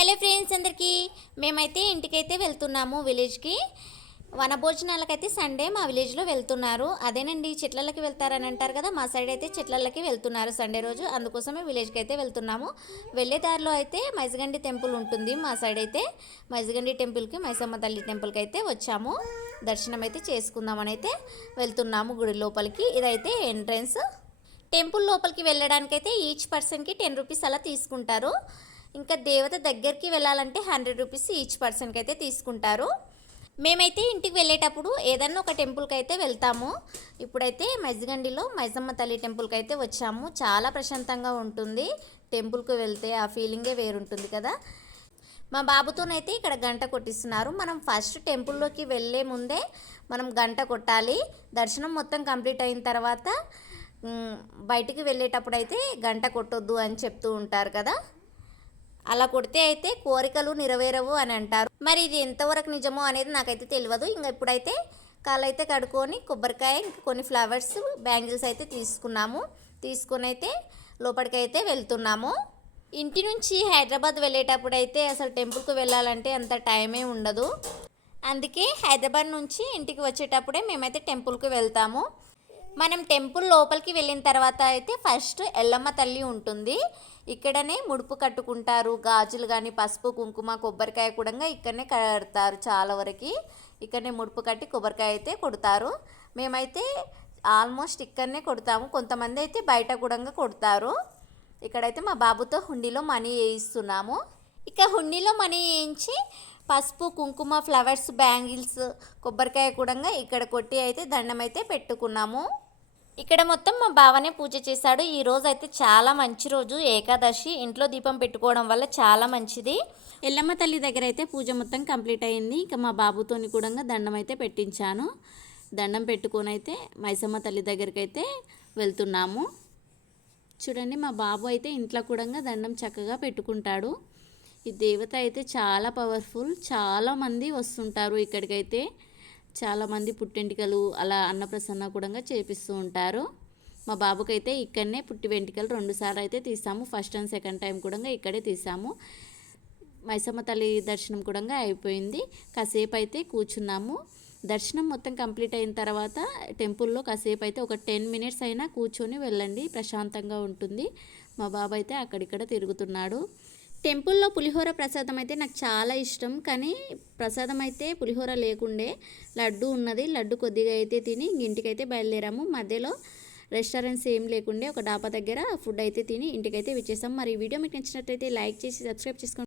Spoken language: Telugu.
హలో ఫ్రెండ్స్ అందరికీ మేమైతే ఇంటికైతే వెళ్తున్నాము విలేజ్కి వనభోజనాలకైతే సండే మా విలేజ్లో వెళ్తున్నారు. అదేనండి చెట్లకి వెళ్తారని అంటారు కదా, మా సైడ్ అయితే చెట్లకి వెళ్తున్నారు సండే రోజు. అందుకోసమే విలేజ్కి అయితే వెళ్తున్నాము. వెళ్ళే దారిలో అయితే మైజగండి టెంపుల్ ఉంటుంది. మా సైడ్ అయితే మైజగండి టెంపుల్కి, మైసమ్మ తల్లి టెంపుల్కి అయితే వచ్చాము. దర్శనం అయితే చేసుకుందామని అయితే వెళ్తున్నాము గుడి లోపలికి. ఇదైతే ఎంట్రన్స్. టెంపుల్ లోపలికి వెళ్ళడానికైతే ఈచ్ పర్సన్కి 10 రూపీస్ అలా తీసుకుంటారు. ఇంకా దేవత దగ్గరికి వెళ్ళాలంటే 100 రూపీస్ ఈచ్ పర్సన్కి అయితే తీసుకుంటారు. మేమైతే ఇంటికి వెళ్ళేటప్పుడు ఏదన్నా ఒక టెంపుల్కి అయితే వెళ్తాము. ఇప్పుడైతే మైజగండిలో మైసమ్మ తల్లి టెంపుల్కి అయితే వచ్చాము. చాలా ప్రశాంతంగా ఉంటుంది. టెంపుల్కి వెళ్తే ఆ ఫీలింగే వేరుంటుంది కదా. మా బాబుతోనైతే ఇక్కడ గంట కొట్టిస్తున్నారు. మనం ఫస్ట్ టెంపుల్లోకి వెళ్ళే ముందే మనం గంట కొట్టాలి. దర్శనం మొత్తం కంప్లీట్ అయిన తర్వాత బయటికి వెళ్ళేటప్పుడు అయితే గంట కొట్టొద్దు అని చెప్తూ ఉంటారు కదా. అలా కొడితే అయితే కోరికలు నెరవేరవు అని అంటారు. మరి ఇది ఎంతవరకు నిజమో అనేది నాకైతే తెలియదు. ఇంకా ఇప్పుడైతే కాళ్ళైతే కడుక్కొని కొబ్బరికాయ, ఇంకా కొన్ని ఫ్లవర్స్, బ్యాంగిల్స్ అయితే తీసుకొని అయితే లోపలికి అయితే వెళ్తున్నాము. ఇంటి నుంచి హైదరాబాద్ వెళ్ళేటప్పుడు అయితే అసలు టెంపుల్కి వెళ్ళాలంటే అంత టైమే ఉండదు. అందుకే హైదరాబాద్ నుంచి ఇంటికి వచ్చేటప్పుడే మేమైతే టెంపుల్కి వెళ్తాము. మనం టెంపుల్ లోపలికి వెళ్ళిన తర్వాత అయితే ఫస్ట్ ఎల్లమ్మ తల్లి ఉంటుంది. ఇక్కడనే ముడుపు కట్టుకుంటారు. గాజులు కానీ, పసుపు, కుంకుమ, కొబ్బరికాయ కూడా ఇక్కడనే కడతారు. చాలా వరకు ఇక్కడనే ముడుపు కట్టి కొబ్బరికాయ అయితే కొడతారు. మేమైతే ఆల్మోస్ట్ ఇక్కడనే కొడతాము. కొంతమంది అయితే బయట కూడా కొడతారు. ఇక్కడైతే మా బాబుతో హుండీలో మనీ వేయిస్తున్నాము. ఇక హుండీలో మనీ వేయించి పసుపు, కుంకుమ, ఫ్లవర్స్, బ్యాంగిల్స్, కొబ్బరికాయ కూడా ఇక్కడ కొట్టి అయితే దండం అయితే పెట్టుకున్నాము. ఇక్కడ మొత్తం మా బావనే పూజ చేశాడు. ఈ రోజు అయితే చాలా మంచి రోజు, ఏకాదశి. ఇంట్లో దీపం పెట్టుకోవడం వల్ల చాలా మంచిది. ఎల్లమ్మ తల్లి దగ్గర అయితే పూజ మొత్తం కంప్లీట్ అయింది. ఇక మా బాబుతోని కూడా దండం అయితే పెట్టించాను. దండం పెట్టుకొని అయితే మైసమ్మ తల్లి దగ్గరికి అయితే వెళ్తున్నాము. చూడండి, మా బాబు అయితే ఇంట్లో కూడా దండం చక్కగా పెట్టుకుంటాడు. ఈ దేవత అయితే చాలా పవర్ఫుల్. చాలామంది వస్తుంటారు ఇక్కడికైతే. చాలామంది పుట్టెంటికలు అలా అన్నప్రసన్న కూడా చేపిస్తూ ఉంటారు. మా బాబుకైతే ఇక్కడనే పుట్టి వెంటికలు 2 సార్లు అయితే తీసాము. ఫస్ట్ అండ్ సెకండ్ టైం కూడా ఇక్కడే తీసాము. మైసమ్మ తల్లి దర్శనం కూడా అయిపోయింది. కాసేపు అయితే కూర్చున్నాము. దర్శనం మొత్తం కంప్లీట్ అయిన తర్వాత టెంపుల్లో కాసేపు అయితే ఒక 10 మినిట్స్ అయినా కూర్చొని వెళ్ళండి, ప్రశాంతంగా ఉంటుంది. మా బాబు అయితే అక్కడిక్కడ తిరుగుతున్నాడు. టెంపుల్లో పులిహోర ప్రసాదం అయితే నాకు చాలా ఇష్టం. కానీ ప్రసాదం అయితే పులిహోర లేకుండే లడ్డు ఉన్నది. లడ్డు కొద్దిగా అయితే తిని ఇంటికైతే బయలుదేరాము. మధ్యలో రెస్టారెంట్స్ ఏం లేకుండే ఒక డాబా దగ్గర ఫుడ్ అయితే తిని ఇంటికైతే వచ్చేసాం. మరి ఈ వీడియో మీకు నచ్చినట్లయితే లైక్ చేసి సబ్స్క్రైబ్ చేసుకోండి.